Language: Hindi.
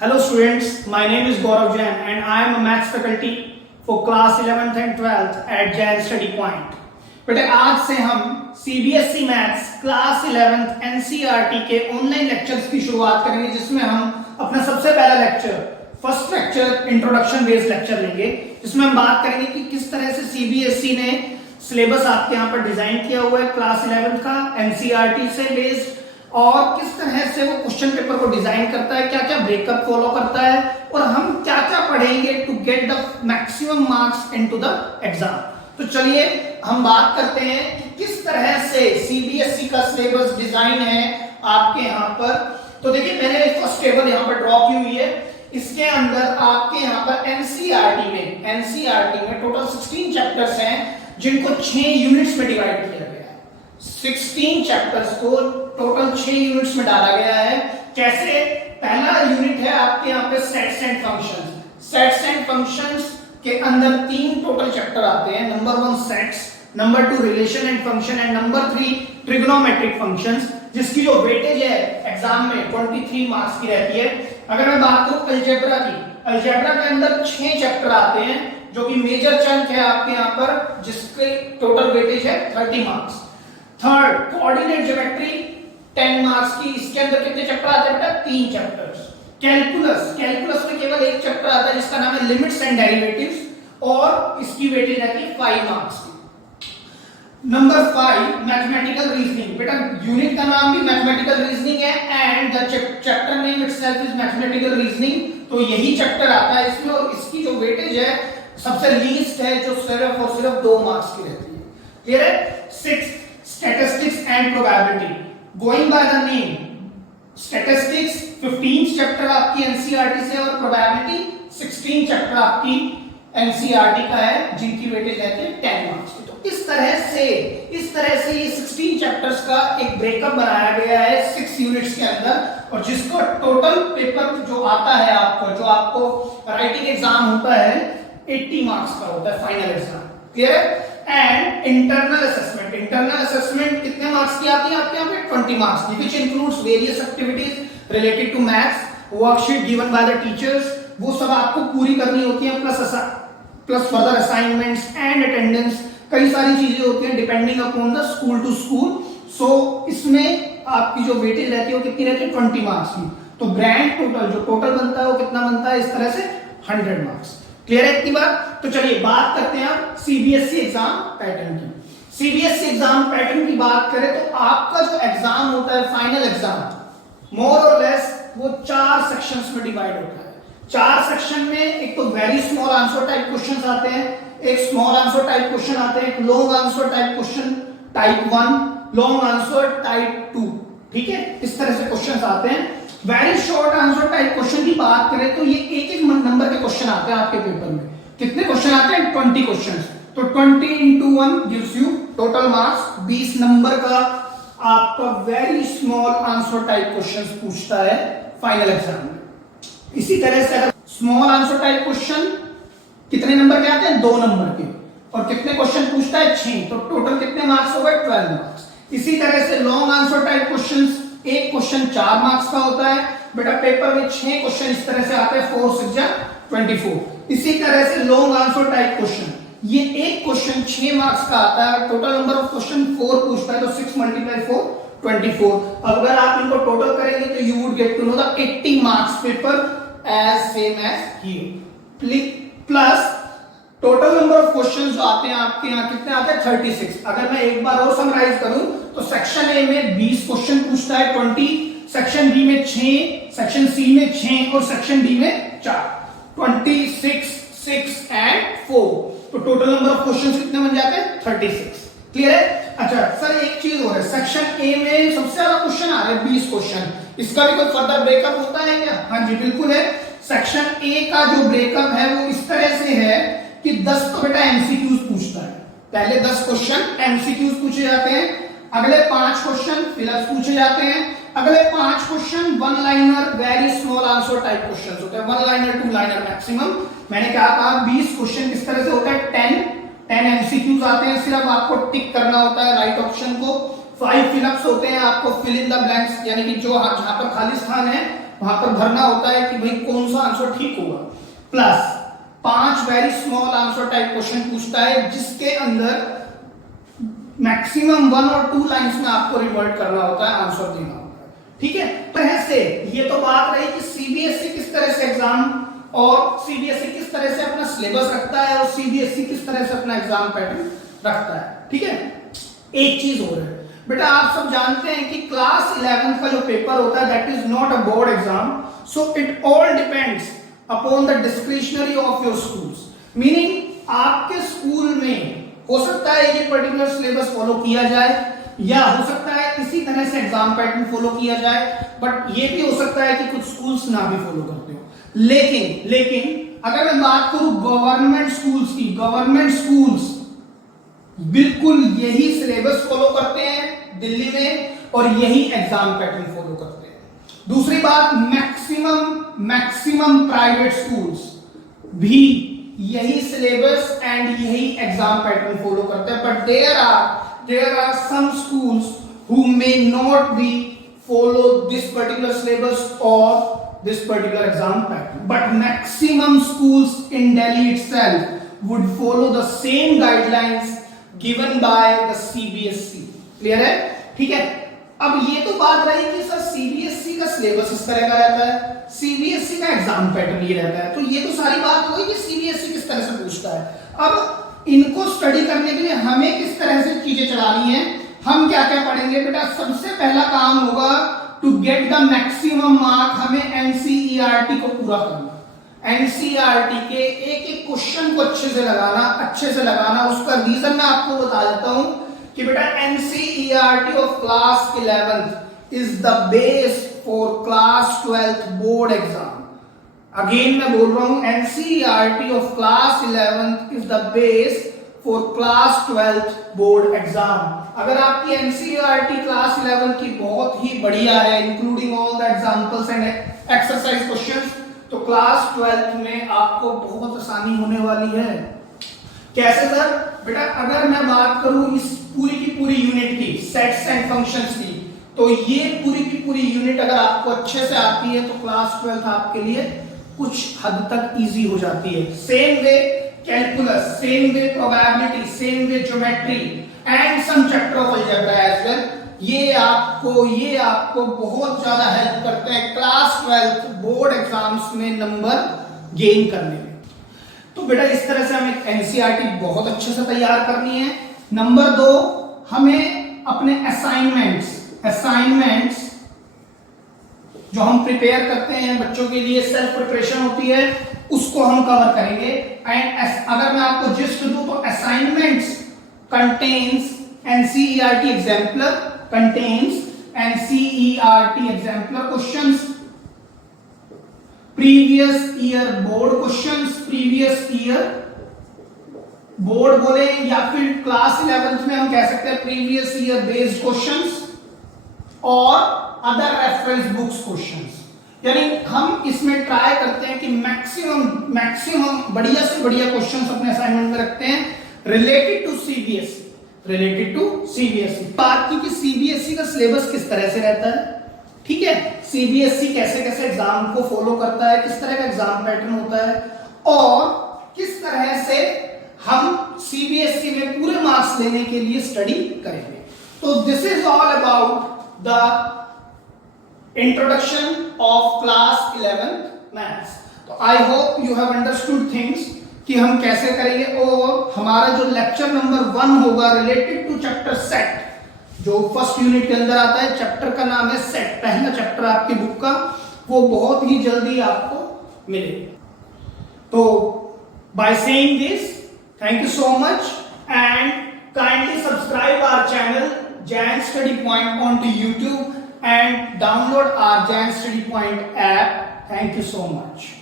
Hello students, my name is Gaurav Jain and I am a maths faculty for class 11th and 12th at Jain Study Point. बेटे आज से हम CBSE maths class 11th NCERT के ऑनलाइन लेक्चर्स की शुरुआत करेंगे, जिसमें हम अपना सबसे पहला lecture first lecture introduction based lecture लेंगे, जिसमें हम बात करेंगे कि किस तरह से CBSE ने सिलेबस आपके यहाँ पर डिजाइन किया हुआ है क्लास 11th का NCERT से बेस्ड, और किस तरह से वो क्वेश्चन पेपर को डिजाइन करता है, क्या क्या ब्रेकअप फॉलो करता है और हम क्या क्या पढ़ेंगे to get the maximum marks into the exam. तो चलिए हम बात करते हैं कि किस तरह से सीबीएसई का सिलेबस डिजाइन है आपके यहाँ पर। तो देखिए मैंने फर्स्ट टेबल यहाँ पर ड्रॉ की हुई है, इसके अंदर आपके यहाँ पर एनसीईआरटी में टोटल 16 चैप्टर्स हैं जिनको 6 यूनिट्स में डिवाइड किया गया है। 16 चैप्टर्स को टोटल 6 यूनिट्स में डाला गया है। कैसे? पहला यूनिट है आपके यहाँ पे sets and functions. Sets and functions के अंदर 3 टोटल चैप्टर आते हैं। Number 1 sets, number 2 relation and function and number 3 trigonometric functions, जिसकी जो वेटेज है एग्जाम में 23 मार्क्स की रहती है। अगर मैं बात करूं अलजेब्रा की, अलजेब्रा के अंदर 6 चैप्टर आते हैं जो कि मेजर चंक है आपके यहाँ पर, जिसके टोटल वेटेज है 30 marks. Third coordinate geometry 10 marks की, इसके अंदर कितने चैप्टर आते हैं बेटा? 3 चैप्टर्स। कैलकुलस, कैलकुलस में केवल एक चैप्टर आता है जिसका नाम है लिमिट्स एंड डेरिवेटिव्स, और इसकी वेटेज रहती है 5 मार्क्स की। Number 5 mathematical reasoning. बेटा यूनिट का नाम भी मैथमेटिकल रीजनिंग है and the chapter name itself is mathematical reasoning, तो यही चैप्टर आता है इसमें, और इसकी जो वेटेज है सबसे लीस्ट है, जो सिर्फ और सिर्फ 2 मार्क्स की रहती है। क्लियर है? 6 statistics and probability. Going by the name, statistics 15 chapter आपकी एनसीईआरटी से और प्रोबेबिलिटी 16 चैप्टर आपकी एनसीईआरटी का है, जिनकी वेटेज रहती है 10 मार्क्स की। तो इस तरह से ये 16 चैप्टर्स का एक ब्रेकअप बनाया गया है 6 यूनिट्स के अंदर, और जिसको टोटल पेपर जो आता है आपको, जो आपको राइटिंग एग्जाम होता है 80 मार्क्स का होता है फाइनल एग्जाम। क्लियर है? And internal assessment, internal assessment कितने मार्क्स की आती है आपके यहाँ पे? 20 मार्क्स की, which includes various activities related to maths, worksheet given by the teachers, वो सब आपको पूरी करनी होती है, plus further assignments and attendance, कई सारी चीजें होती हैं depending upon the school to school. So इसमें आपकी जो वेटेज रहती है वो कितनी रहती है? 20 मार्क्स की। तो ग्रैंड टोटल जो टोटल बनता है वो कितना बनता है? इस तरह से 100 मार्क्स। क्लियर है इतनी बात? तो चलिए बात करते हैं आप सीबीएसई एग्जाम पैटर्न की। सीबीएसई एग्जाम पैटर्न की बात करें तो आपका जो एग्जाम होता है फाइनल एग्जाम, मोर और लेस वो 4 सेक्शंस में डिवाइड होता है। 4 सेक्शन में एक तो very small answer type questions आते हैं, एक स्मॉल आंसर टाइप क्वेश्चन आते हैं, एक long answer type question type 1, long answer type 2। ठीक है, इस तरह से क्वेश्चंस आते हैं। Very short answer type question की बात करें तो ये एक नंबर के क्वेश्चन आते हैं आपके पेपर में। कितने क्वेश्चन आते हैं? 20 क्वेश्चंस। तो 20 into 1 gives you total marks 20 number का आपका very small answer type questions पूछता है फाइनल एग्जाम में। इसी तरह से अगर स्मॉल आंसर टाइप क्वेश्चन कितने नंबर के आते हैं? 2 नंबर के, और कितने क्वेश्चन पूछता है? 6, तो टोटल कितने मार्क्स हो गए? 12 मार्क्स। इसी तरह से लॉन्ग आंसर टाइप क्वेश्चंस, एक क्वेश्चन 4 मार्क्स का होता है बेटा, पेपर में 6 क्वेश्चन इस तरह से आते हैं, 4 6 24। इसी तरह से लॉन्ग आंसर टाइप क्वेश्चन, ये एक क्वेश्चन 6 मार्क्स का आता है, टोटल नंबर ऑफ क्वेश्चन 4 पूछता है, तो 6 × 4 24। अगर आप इनको टोटल करेंगे तो you would get to know the 80 marks paper as same as here. Plus total number of questions जो आते हैं आपके यहाँ कितने आते हैं? 36। अगर मैं एक बार और समराइज करूं तो सेक्शन ए में 20 क्वेश्चन पूछता है 20, सेक्शन बी में 6, सेक्शन सी में 6 और सेक्शन डी में 4, 26, 6 एंड 4। तो टोटल नंबर ऑफ क्वेश्चंस कितने बन जाते हैं? 36। क्लियर है? अच्छा सर एक चीज और है, सेक्शन ए में सबसे ज्यादा क्वेश्चन आ रहे हैं 20 क्वेश्चन, इसका भी कोई फर्दर ब्रेकअप होता है क्या? हाँ जी बिल्कुल है। सेक्शन ए का जो ब्रेकअप है वो इस तरह से है कि 10 तो बेटा एमसीक्यूज पूछता है, पहले 10 क्वेश्चन एमसीक्यूज पूछे जाते हैं, अगले 5 क्वेश्चन फिलअप्स पूछे जाते हैं, अगले 5 question 1 liner very small answer type questions होते हैं, 1 लाइनर 2 लाइनर मैक्सिमम। मैंने क्या कहा 20 क्वेश्चन किस तरह से होता है? 10 एमसीक्यूज आते हैं, सिर्फ आपको टिक करना होता है राइट ऑप्शन को। 5 फिलअप्स होते हैं, आपको फिल इन द ब्लैंक्स, यानी कि जो जहां पर खाली स्थान है वहां पर भरना होता है कि भाई कौन सा आंसर ठीक होगा, plus 5 very small answer type question पूछता है जिसके अंदर मैक्सिमम 1 और 2 लाइंस में आपको रिवर्ट करना होता है, आंसर देना होता है, ठीक है। तो ऐसे ये तो बात रही कि सीबीएसई किस तरह से एग्जाम और सीबीएसई किस तरह से अपना सिलेबस रखता है और सीबीएसई किस तरह से अपना एग्जाम पैटर्न रखता है, ठीक है। एक चीज और है बेटा, आप सब जानते हैं कि क्लास 11th का जो पेपर होता है that is not a board exam, so it all depends upon the discretionary of your schools, meaning आपके स्कूल में हो सकता है ये पर्टिकुलर सिलेबस फॉलो किया जाए या हो सकता है इसी तरह से एग्जाम पैटर्न फॉलो किया जाए, बट ये भी हो सकता है कि कुछ स्कूल्स ना भी फॉलो करते हो। लेकिन अगर मैं बात करूं गवर्नमेंट स्कूल्स की, गवर्नमेंट स्कूल्स बिल्कुल यही सिलेबस फॉलो करते हैं दिल्ली में और यही एग्जाम पैटर्न फॉलो करते हैं। दूसरी बात, मैक्सिमम प्राइवेट स्कूल्स भी यही सिलेबस एंड यही एग्जाम पैटर्न फॉलो करते हैं, but there are some schools who may not be follow this particular syllabus और this particular exam pattern, but maximum schools in Delhi itself would follow the same guidelines given by the CBSE, clear है, ठीक है। अब ये तो बात रही कि सर सीबीएसई का सिलेबस इस तरह का रहता है, सीबीएसई का एग्जाम पैटर्न ये रहता है, तो ये तो सारी बात हुई कि सीबीएसई किस तरह से पूछता है। अब इनको स्टडी करने के लिए हमें किस तरह से चीजें चलानी है, हम क्या क्या पढ़ेंगे बेटा, सबसे पहला काम होगा to get the maximum mark, हमें एनसीईआरटी को पूरा करना, एनसीईआरटी के एक एक क्वेश्चन को अच्छे से लगाना। उसका रीजन मैं आपको बता देता हूं कि बेटा NCERT of class 11th is the base for class 12th board exam. Again मैं बोल रहा हूं, NCERT of class 11th is the base for class 12th board exam. अगर आपकी एनसीईआरटी क्लास 11 की बहुत ही बढ़िया है, including all the examples and exercise questions, तो क्लास 12th में आपको बहुत आसानी होने वाली है। कैसे सर? बेटा अगर मैं बात करूं इस पूरी की पूरी यूनिट की, सेट्स एंड फंक्शंस की, तो ये पूरी की पूरी यूनिट अगर आपको अच्छे से आती है तो क्लास 12th आपके लिए कुछ हद तक इजी हो जाती है। Same way calculus, same way probability, same way geometry and some chapter of algebra as well, ये आपको बहुत ज्यादा हेल्प करते हैं क्लास 12th बोर्ड एग्जाम्स में नंबर गेन करने में। तो बेटा इस तरह से हमें एनसीईआरटी बहुत अच्छे से तैयार करनी है। नंबर 2, हमें अपने असाइनमेंट्स जो हम प्रिपेयर करते हैं बच्चों के लिए, सेल्फ प्रिपरेशन होती है, उसको हम कवर करेंगे। एंड अगर मैं आपको जिस्ट दूं तो assignments contains NCERT exemplar questions, previous year board questions, previous year board बोले या फिर क्लास 11th में हम कह सकते हैं प्रीवियस ईयर बेस्ड क्वेश्चंस और अदर रेफरेंस बुक्स क्वेश्चंस। यानी हम इसमें ट्राई करते हैं कि मैक्सिमम बढ़िया से बढ़िया क्वेश्चंस अपने असाइनमेंट में रखते हैं रिलेटेड टू सीबीएसई। बात की कि सीबीएसई का सिलेबस किस तरह से रहता है, ठीक है, सीबीएसई कैसे कैसे एग्जाम को फॉलो करता है, किस तरह का एग्जाम पैटर्न होता है और किस तरह से हम सीबीएसई में पूरे मार्क्स लेने के लिए स्टडी करेंगे। तो this is all about the introduction of class 11th maths. तो I hope you have understood things कि हम कैसे करेंगे। और हमारा जो लेक्चर नंबर 1 होगा रिलेटेड टू चैप्टर सेट, जो फर्स्ट यूनिट के अंदर आता है, चैप्टर का नाम है सेट, पहला चैप्टर आपकी बुक का, वो बहुत ही जल्दी आपको मिलेगा। तो by saying this, thank you so much and kindly subscribe our channel Jan Study Point onto YouTube and download our Jan Study Point app. Thank you so much.